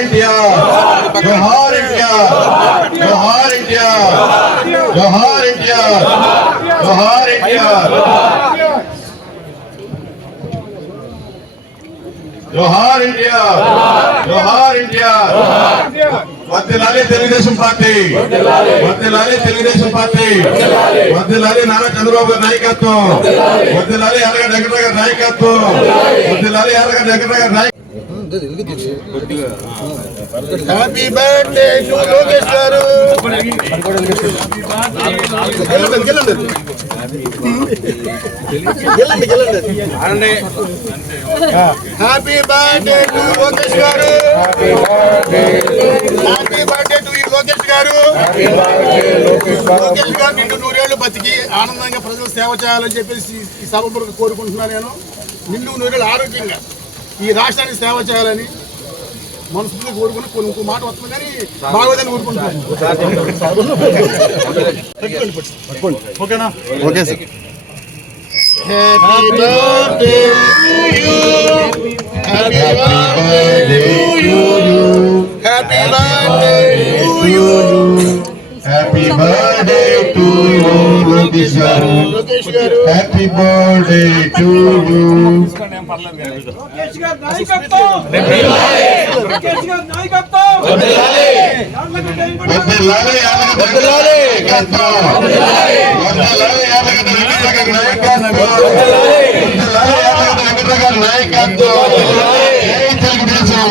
India జోహార్ India జోహార్ India జోహార్ India జోహార్ India జోహార్ India జోహార్ India వర్దిలాలి Telugu Desam party వర్దిలాలి Telugu Desam party వర్దిలాలి నారా చంద్రబాబు గారి నాయకత్వం వర్దిలాలి ఎర్రగ వెంకట గారి నాయకత్వం వర్దిలాలి ఎర్రగ వెంకట గారి నాయకత్వం happy birthday to Lokesh garu గెలండి గెలండి గెలండి గెలండి happy birthday to Lokesh garu happy birthday to ఈ లోకేష్ గారు లోకేష్ గారు నిన్ను నూరేళ్ళు బతికి ఆనందంగా ప్రజలు సేవ చేయాలని చెప్పేసి ఈ సభ కోరుకుంటున్నాను నేను. నిన్ను నూరేళ్ళు ఆరోగ్యంగా. ఈ రాష్ట్రానికి సేవ చేయాలని మనస్ఫూర్తిగా కోరుకుని కొన్ని ఇంకో మాట వస్తుంది కానీ బాగోదని కోరుకుంటున్నాను. ఓకేనా? Okay sir. Happy birthday happy birthday happy birthday happy birthday to you Lokesh garu happy birthday to you Lokesh గారి నాయకత్వం లోకేష్ గారి నాయకత్వం వద్దలాలే నాయకత్వం వద్దలాలే నాయకత్వం నాయకత్వం తెలుగుదేశం జై తెలుగుదేశం జై తెలుగుదేశం